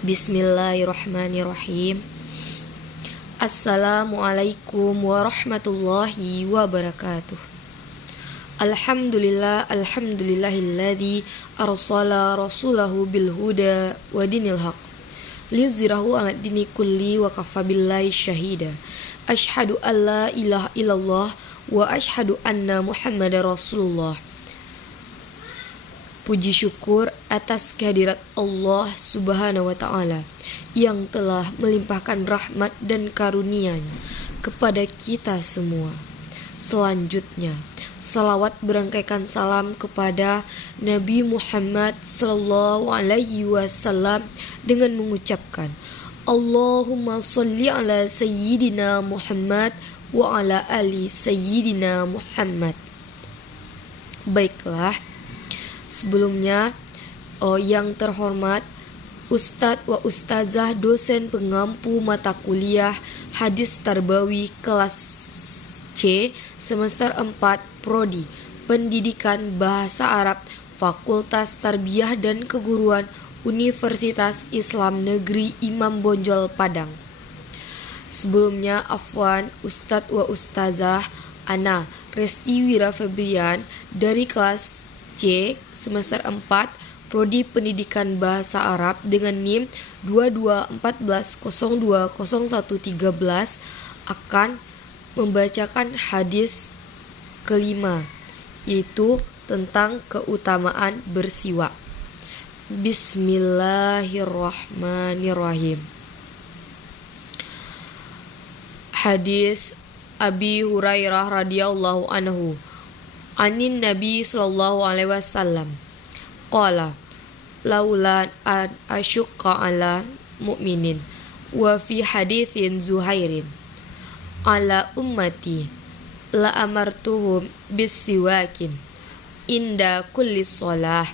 Bismillahirrahmanirrahim. Assalamualaikum warahmatullahi wabarakatuh. Alhamdulillahilladzi arsala rasulahu bil huda wa dinil haq liyuzhirahu 'ala dini kulli wa kafa billahi syahida. Asyhadu an la ilaha illallah wa asyhadu anna Muhammadar Rasulullah. Puji syukur atas kehadirat Allah Subhanahu wa ta'ala yang telah melimpahkan rahmat dan karunia-Nya kepada kita semua. Selanjutnya, salawat berangkaikan salam kepada Nabi Muhammad sallallahu alaihi wasallam dengan mengucapkan Allahumma sholli ala sayyidina Muhammad wa ala ali sayyidina Muhammad. Baiklah, sebelumnya, yang terhormat Ustadz wa Ustazah dosen pengampu mata kuliah Hadis Tarbawi kelas C semester 4 Prodi Pendidikan Bahasa Arab Fakultas Tarbiyah dan Keguruan Universitas Islam Negeri Imam Bonjol Padang. Sebelumnya, afwan Ustadz wa Ustazah Ana Resti Wira Febrian dari kelas C semester 4 Prodi Pendidikan Bahasa Arab dengan NIM 2214020113 akan membacakan hadis kelima, yaitu tentang keutamaan bersiwak. Bismillahirrahmanirrahim. Hadis Abi Hurairah radhiyallahu anhu anin Nabi sallallahu alaihi wasallam qala laula an asyqa ala mu'minin wa fi haditsin Zuhairin ala ummati la amartuhum bisiwakin inda kulli shalah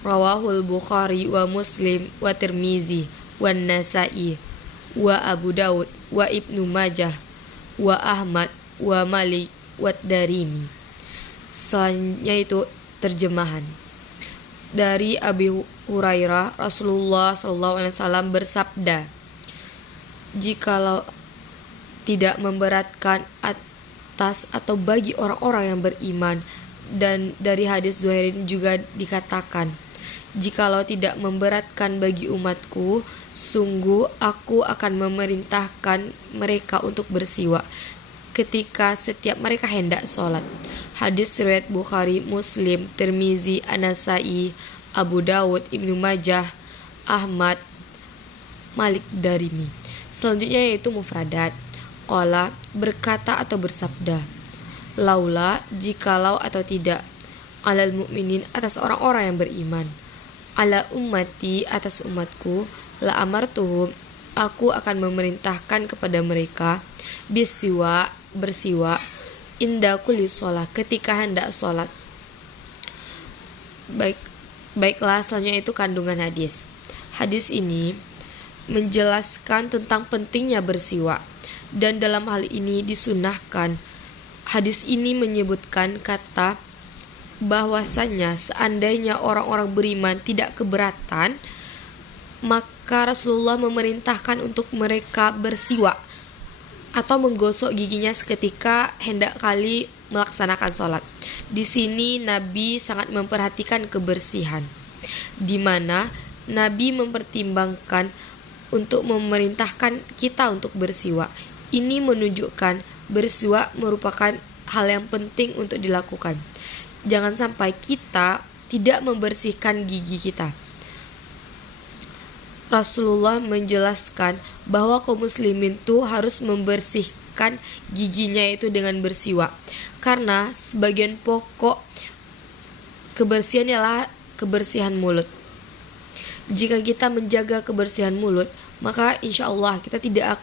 rawahul Bukhari wa Muslim wa Tirmizi wa Nasa'i wa Abu Daud wa Ibnu Majah wa Ahmad wa Malik wa Darimi. Selanjutnya itu terjemahan dari Abi Hurairah. Rasulullah SAW bersabda, jikalau tidak memberatkan atas atau bagi orang-orang yang beriman. Dan dari hadis Zuhairin juga dikatakan, jikalau tidak memberatkan bagi umatku, sungguh aku akan memerintahkan mereka untuk bersiwak ketika setiap mereka hendak sholat. Hadis riwayat Bukhari, Muslim, Tirmizi, An-Nasa'i, Abu Dawud, Ibnu Majah, Ahmad, Malik, Darimi. Selanjutnya yaitu mufradat. Qala, berkata atau bersabda. Laula, jikalau atau tidak. Alal mu'minin, atas orang-orang yang beriman. Ala ummati, atas umatku. La amartuhum, aku akan memerintahkan kepada mereka bisiwa, bersiwak inda kulli sholat, ketika hendak sholat. Baiklah, selanjutnya itu kandungan hadis. Hadis ini menjelaskan tentang pentingnya bersiwak, dan dalam hal ini disunahkan. Hadis ini menyebutkan kata bahwasanya seandainya orang-orang beriman tidak keberatan, maka Rasulullah memerintahkan untuk mereka bersiwak atau menggosok giginya seketika hendak kali melaksanakan sholat. Di sini Nabi sangat memperhatikan kebersihan, di mana Nabi mempertimbangkan untuk memerintahkan kita untuk bersiwak. Ini menunjukkan bersiwak merupakan hal yang penting untuk dilakukan. Jangan sampai kita tidak membersihkan gigi kita. Rasulullah menjelaskan bahwa kaum muslimin itu harus membersihkan giginya itu dengan bersiwak, karena sebagian pokok kebersihan ialah kebersihan mulut. Jika kita menjaga kebersihan mulut, maka insya Allah kita tidak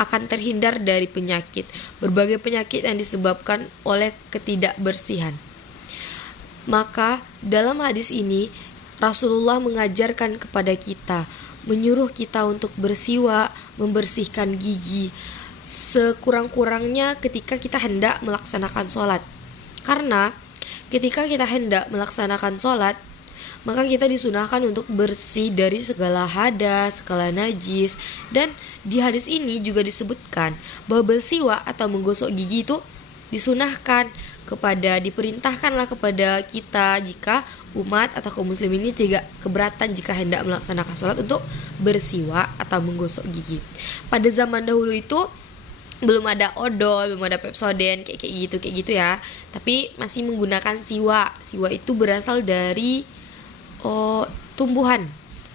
akan terhindar dari penyakit, berbagai penyakit yang disebabkan oleh ketidakbersihan. Maka dalam hadis ini Rasulullah mengajarkan kepada kita, menyuruh kita untuk bersiwak, membersihkan gigi sekurang-kurangnya ketika kita hendak melaksanakan sholat. Karena ketika kita hendak melaksanakan sholat, maka kita disunahkan untuk bersih dari segala hadas, segala najis. Dan di hadis ini juga disebutkan bahwa bersiwak atau menggosok gigi itu disunahkan diperintahkanlah kepada kita jika umat atau kaum muslim ini tidak keberatan jika hendak melaksanakan sholat untuk bersiwak atau menggosok gigi. Pada zaman dahulu itu belum ada odol, belum ada Pepsodent kayak gitu ya. Tapi masih menggunakan siwak. Siwak itu berasal dari tumbuhan.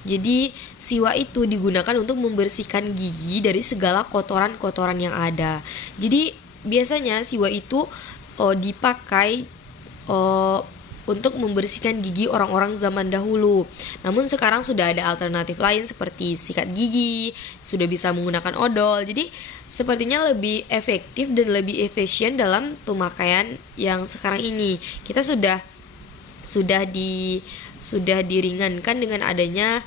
Jadi siwak itu digunakan untuk membersihkan gigi dari segala kotoran-kotoran yang ada. Jadi biasanya siwak itu dipakai untuk membersihkan gigi orang-orang zaman dahulu. Namun sekarang sudah ada alternatif lain seperti sikat gigi, sudah bisa menggunakan odol. Jadi sepertinya lebih efektif dan lebih efisien dalam pemakaian yang sekarang ini. Kita sudah diringankan dengan adanya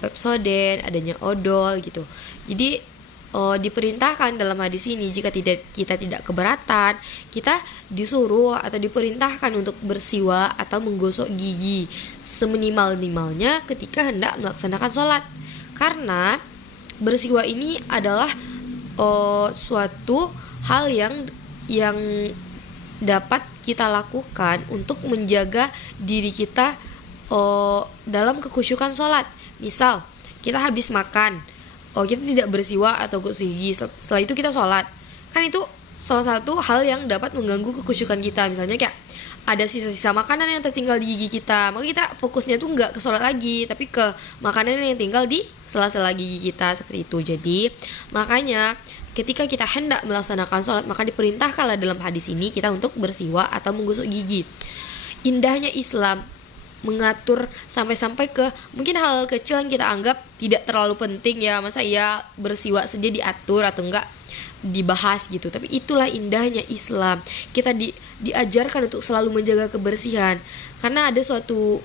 Pepsodent, adanya odol gitu. Jadi diperintahkan dalam hadis ini jika kita tidak keberatan, kita disuruh atau diperintahkan untuk bersiwak atau menggosok gigi seminimal-minimalnya ketika hendak melaksanakan sholat. Karena bersiwak ini adalah suatu hal yang dapat kita lakukan untuk menjaga diri kita dalam kekhusyukan sholat. Misal kita habis makan, kita tidak bersiwak atau gosok gigi, setelah itu kita sholat, kan itu salah satu hal yang dapat mengganggu kekhusyukan kita. Misalnya kayak ada sisa-sisa makanan yang tertinggal di gigi kita, maka kita fokusnya tuh nggak ke sholat lagi, tapi ke makanan yang tinggal di sela-sela gigi kita, seperti itu. Jadi makanya ketika kita hendak melaksanakan sholat, maka diperintahkanlah dalam hadis ini kita untuk bersiwak atau menggosok gigi. Indahnya Islam mengatur sampai-sampai ke mungkin hal kecil yang kita anggap tidak terlalu penting ya, masa ya bersiwak saja diatur atau enggak dibahas gitu. Tapi itulah indahnya Islam, kita diajarkan untuk selalu menjaga kebersihan. Karena ada suatu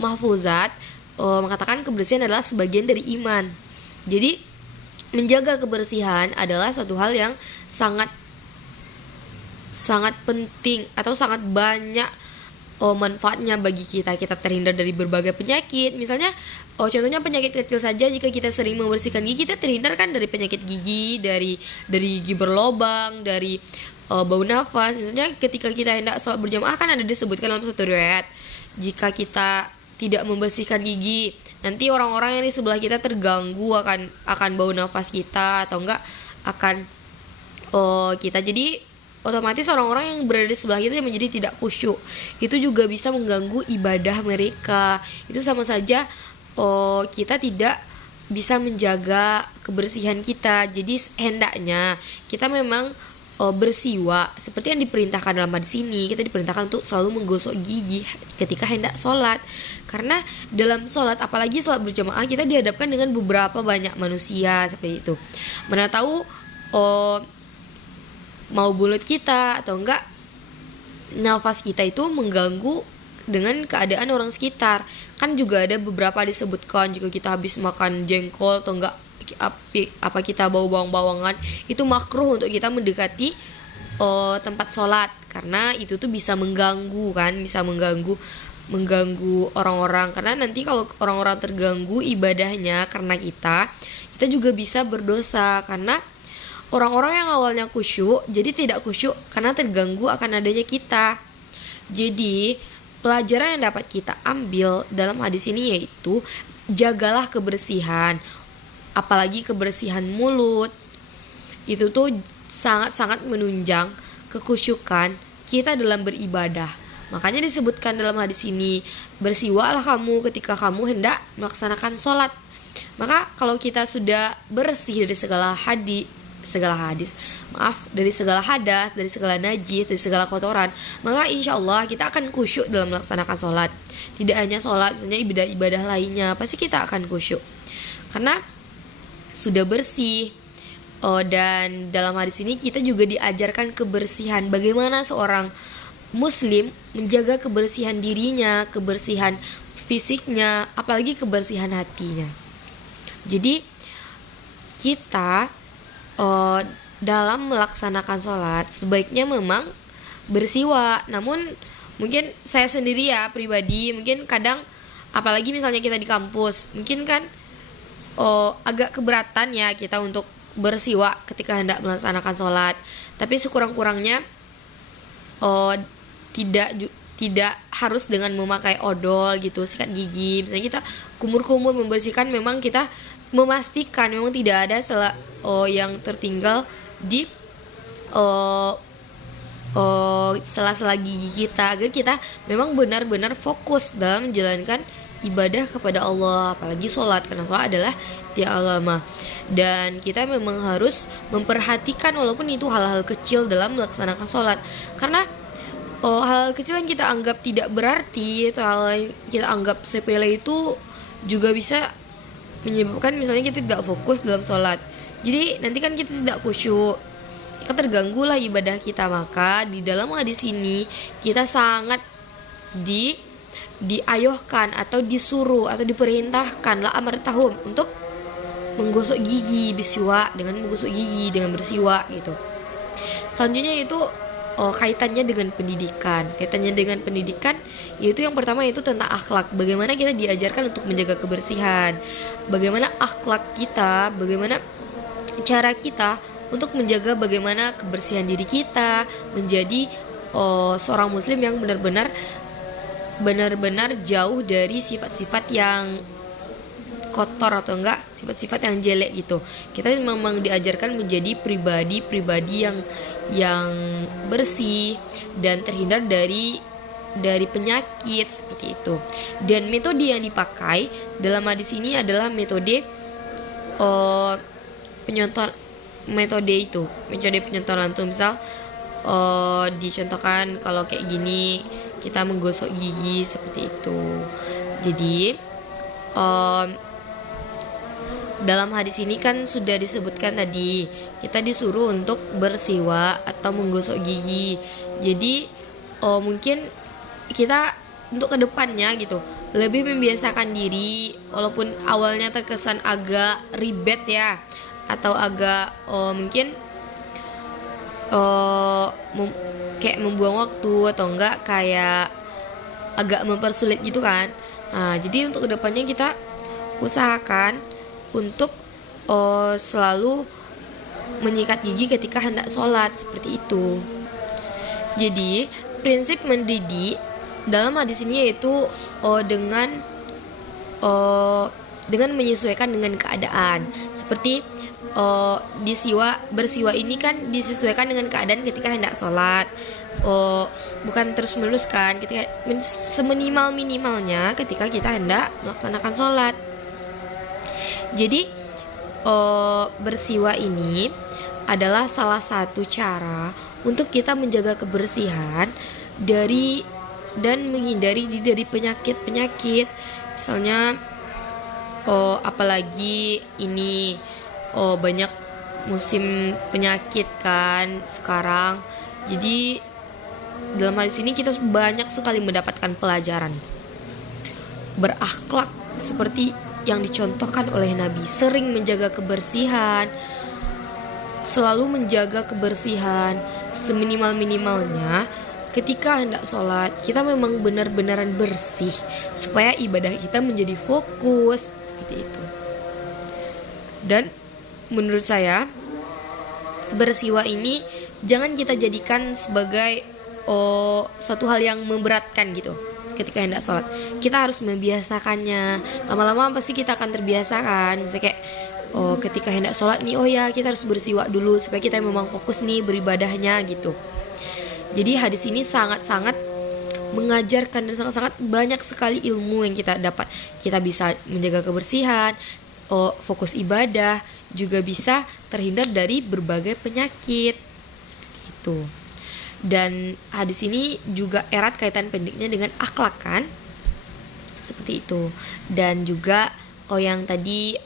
mahfuzat mengatakan kebersihan adalah sebagian dari iman. Jadi menjaga kebersihan adalah suatu hal yang sangat penting atau sangat banyak manfaatnya bagi kita. Kita terhindar dari berbagai penyakit. Misalnya contohnya penyakit kecil saja, jika kita sering membersihkan gigi, kita terhindar kan dari penyakit gigi, dari gigi berlobang, dari bau nafas. Misalnya ketika kita hendak sholat berjamaah, kan ada disebutkan dalam satu riwayat, jika kita tidak membersihkan gigi, nanti orang-orang yang di sebelah kita terganggu akan bau nafas kita, atau enggak akan kita. Jadi otomatis orang-orang yang berada di sebelah kita menjadi tidak khusyuk. Itu juga bisa mengganggu ibadah mereka. Itu sama saja kita tidak bisa menjaga kebersihan kita. Jadi hendaknya kita memang bersiwak seperti yang diperintahkan dalam hadis ini. Kita diperintahkan untuk selalu menggosok gigi ketika hendak sholat. Karena dalam sholat, apalagi sholat berjamaah, kita dihadapkan dengan beberapa banyak manusia seperti itu. Mana tahu mau bulut kita atau enggak nafas kita itu mengganggu dengan keadaan orang sekitar. Kan juga ada beberapa disebutkan jika kita habis makan jengkol atau enggak apa kita bau bawang-bawangan, itu makruh untuk kita mendekati tempat sholat, karena itu tuh bisa mengganggu kan, bisa mengganggu orang-orang. Karena nanti kalau orang-orang terganggu ibadahnya karena kita juga bisa berdosa, karena orang-orang yang awalnya khusyuk jadi tidak khusyuk karena terganggu akan adanya kita. Jadi pelajaran yang dapat kita ambil dalam hadis ini yaitu jagalah kebersihan, apalagi kebersihan mulut. Itu tuh sangat-sangat menunjang kekhusyukan kita dalam beribadah. Makanya disebutkan dalam hadis ini, bersiwaklah kamu ketika kamu hendak melaksanakan sholat. Maka kalau kita sudah bersih dari segala hadas, dari segala najis, dari segala kotoran, maka insya Allah kita akan khusyuk dalam melaksanakan sholat. Tidak hanya sholat, misalnya ibadah lainnya, pasti kita akan khusyuk karena sudah bersih. Dan dalam hadis ini kita juga diajarkan kebersihan, bagaimana seorang muslim menjaga kebersihan dirinya, kebersihan fisiknya, apalagi kebersihan hatinya. Jadi kita dalam melaksanakan sholat sebaiknya memang bersiwak, namun Mungkin saya sendiri ya pribadi, mungkin kadang apalagi misalnya kita di kampus, mungkin kan agak keberatan ya kita untuk bersiwak ketika hendak melaksanakan sholat. Tapi sekurang-kurangnya tidak harus dengan memakai odol gitu, sikat gigi. Misalnya kita kumur-kumur membersihkan, memang kita memastikan memang tidak ada yang tertinggal di sela-sela gigi kita, agar kita memang benar-benar fokus dalam menjalankan ibadah kepada Allah, apalagi sholat, karena sholat adalah tiang agama. Dan kita memang harus memperhatikan walaupun itu hal-hal kecil dalam melaksanakan sholat, karena hal kecil yang kita anggap tidak berarti atau hal yang kita anggap sepele itu juga bisa menyebabkan misalnya kita tidak fokus dalam sholat. Jadi nanti kan kita tidak khusyuk, terganggu lah ibadah kita. Maka di dalam hadis ini kita sangat diayohkan atau disuruh atau diperintahkan lah amar tahum untuk menggosok gigi bersiwak, dengan menggosok gigi dengan bersiwak gitu. Selanjutnya itu kaitannya dengan pendidikan. Kaitannya dengan pendidikan yaitu yang pertama yaitu tentang akhlak. Bagaimana kita diajarkan untuk menjaga kebersihan, bagaimana akhlak kita, bagaimana cara kita untuk menjaga bagaimana kebersihan diri kita, menjadi seorang muslim yang benar-benar jauh dari sifat-sifat yang kotor atau enggak sifat-sifat yang jelek gitu. Kita memang diajarkan menjadi pribadi yang bersih dan terhindar dari penyakit seperti itu. Dan metode yang dipakai dalam hadis ini adalah metode penyontolan tuh, misal dicontohkan kalau kayak gini kita menggosok gigi seperti itu. Jadi dalam hadis ini kan sudah disebutkan tadi kita disuruh untuk bersiwak atau menggosok gigi. Jadi mungkin kita untuk kedepannya gitu lebih membiasakan diri, walaupun awalnya terkesan agak ribet ya, atau agak mungkin kayak membuang waktu atau enggak kayak agak mempersulit gitu kan. Nah, jadi untuk kedepannya kita usahakan untuk selalu menyikat gigi ketika hendak sholat seperti itu. Jadi prinsip mendidik dalam hadis ini yaitu dengan menyesuaikan dengan keadaan. Seperti bersiwak ini kan disesuaikan dengan keadaan ketika hendak sholat, bukan terus menerus kan, ketika seminimal-minimalnya ketika kita hendak melaksanakan sholat. Jadi bersiwak ini adalah salah satu cara untuk kita menjaga kebersihan dan menghindari diri dari penyakit-penyakit. Misalnya apalagi ini banyak musim penyakit kan sekarang. Jadi dalam hal ini kita banyak sekali mendapatkan pelajaran berakhlak seperti yang dicontohkan oleh Nabi, sering menjaga kebersihan, selalu menjaga kebersihan seminimal-minimalnya. Ketika hendak sholat, kita memang benar-benaran bersih supaya ibadah kita menjadi fokus seperti itu. Dan menurut saya bersiwak ini jangan kita jadikan sebagai suatu hal yang memberatkan gitu. Ketika hendak sholat kita harus membiasakannya. Lama-lama pasti kita akan terbiasa kan. Misalnya kayak ketika hendak sholat nih, kita harus bersiwak dulu supaya kita memang fokus nih beribadahnya gitu. Jadi hadis ini sangat-sangat mengajarkan dan sangat-sangat banyak sekali ilmu yang kita dapat. Kita bisa menjaga kebersihan, fokus ibadah, juga bisa terhindar dari berbagai penyakit seperti itu. Dan hadis ini juga erat kaitan pendeknya dengan akhlak kan, seperti itu. Dan juga yang tadi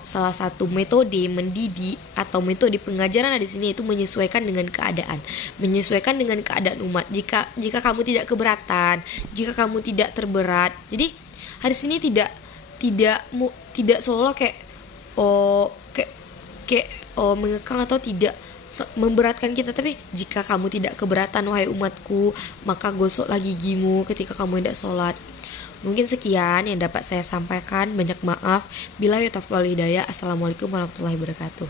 salah satu metode mendidik atau metode pengajaran hadis ini itu menyesuaikan dengan keadaan, menyesuaikan dengan keadaan umat. Jika kamu tidak keberatan, jika kamu tidak terberat, jadi hadis ini tidak seolah kayak mengekang atau tidak memberatkan kita, tapi jika kamu tidak keberatan wahai umatku, maka gosoklah gigimu ketika kamu hendak sholat. Mungkin sekian yang dapat saya sampaikan. Banyak maaf. Billahi taufiq wal hidayah. Assalamualaikum warahmatullahi wabarakatuh.